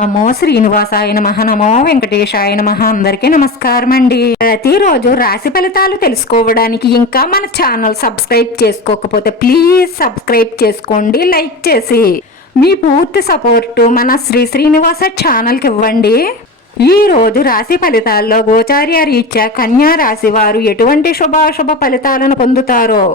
నమో శ్రీనివాసాయ నమ. నమో వెంకటేశాయ నమ. అందరికీ నమస్కారం అండి ప్రతిరోజు రాశి ఫలితాలు తెలుసుకోవడానికి ఇంకా మన ఛానల్ సబ్స్క్రైబ్ చేసుకోకపోతే ప్లీజ్ సబ్స్క్రైబ్ చేసుకోండి లైక్ చేసి. మీ పూర్తి సపోర్టు మన శ్రీ శ్రీనివాస ఛానల్కి ఇవ్వండి. ఈ రోజు రాశి ఫలితాల్లో గోచార్య రీత్యా కన్యా రాశి వారు ఎటువంటి శుభాశుభ ఫలితాలను పొందుతారో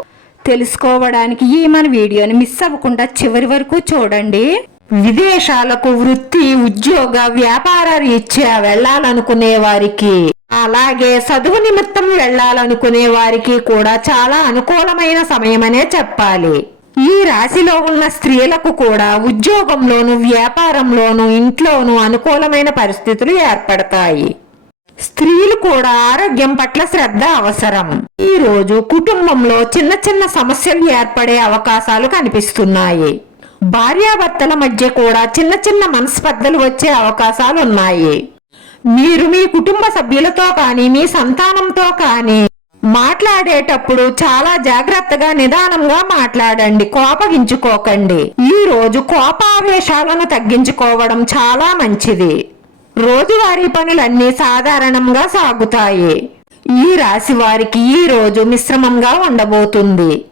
తెలుసుకోవడానికి ఈ మన వీడియోని మిస్ అవ్వకుండా చివరి వరకు చూడండి. విదేశాలకు వృత్తి ఉద్యోగ వ్యాపార రీత్యా వెళ్ళాలనుకునే వారికి అలాగే చదువు నిమిత్తం వెళ్ళాలనుకునే వారికి కూడా చాలా అనుకూలమైన సమయమనే చెప్పాలి. ఈ రాశిలో ఉన్న స్త్రీలకు కూడా ఉద్యోగంలోను వ్యాపారంలోను ఇంట్లోనూ అనుకూలమైన పరిస్థితులు ఏర్పడతాయి. స్త్రీలు కూడా ఆరోగ్యం పట్ల శ్రద్ధ అవసరం. ఈ రోజు కుటుంబంలో చిన్న చిన్న సమస్యలు ఏర్పడే అవకాశాలు కనిపిస్తున్నాయి. భార్యాభర్తల మధ్య కూడా చిన్న చిన్న మనస్పర్ధలు వచ్చే అవకాశాలు ఉన్నాయి మీరు మీ కుటుంబ సభ్యులతో కానీ మీ సంతానంతో కానీ మాట్లాడేటప్పుడు చాలా జాగ్రత్తగా నిదానంగా మాట్లాడండి. కోపగించుకోకండి. ఈ రోజు కోపావేశాలను తగ్గించుకోవడం చాలా మంచిది. రోజువారీ పనులన్నీ సాధారణంగా సాగుతాయి. ఈ రాశి వారికి ఈ రోజు మిశ్రమంగా ఉండబోతుంది.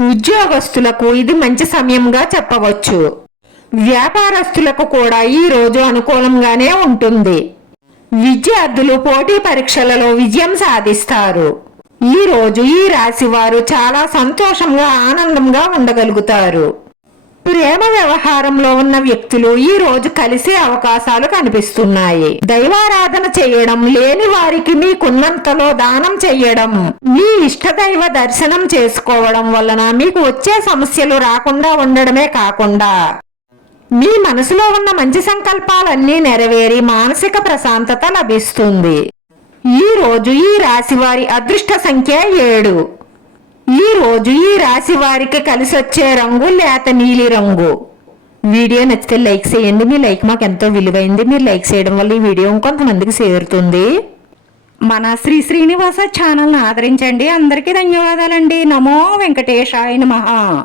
ఉద్యోగస్తులకు ఇది మంచి సమయంగా చెప్పవచ్చు. వ్యాపారస్తులకు కూడా ఈ రోజు అనుకూలంగానే ఉంటుంది. విద్యార్థులు పోటీ పరీక్షలలో విజయం సాధిస్తారు. ఈ రోజు ఈ రాశి వారు చాలా సంతోషంగా ఆనందంగా ఉండగలుగుతారు. ప్రేమ వ్యవహారంలో ఉన్న వ్యక్తులు ఈ రోజు కలిసే అవకాశాలు కనిపిస్తున్నాయి. దైవారాధన చేయడం లేని వారికి మీకున్నంతలో దానం చెయ్యడం మీ ఇష్ట దైవ దర్శనం చేసుకోవడం వలన మీకు వచ్చే సమస్యలు రాకుండా ఉండడమే కాకుండా మీ మనసులో ఉన్న మంచి సంకల్పాలన్నీ నెరవేరి మానసిక ప్రశాంతత లభిస్తుంది. ఈ రోజు ఈ రాశి వారి అదృష్ట సంఖ్య ఏడు. ఈ రోజు ఈ రాశి వారికి కలిసి వచ్చే రంగు లేత నీలి రంగు. వీడియో నచ్చితే లైక్ చేయండి. మీ లైక్ మాకు ఎంతో విలువైంది. మీరు లైక్ చేయడం వల్ల ఈ వీడియో కొంతమందికి చేరుతుంది. మన శ్రీ శ్రీనివాస ఛానల్ని ఆదరించండి. అందరికీ ధన్యవాదాలండి. నమో వెంకటేశాయ మహా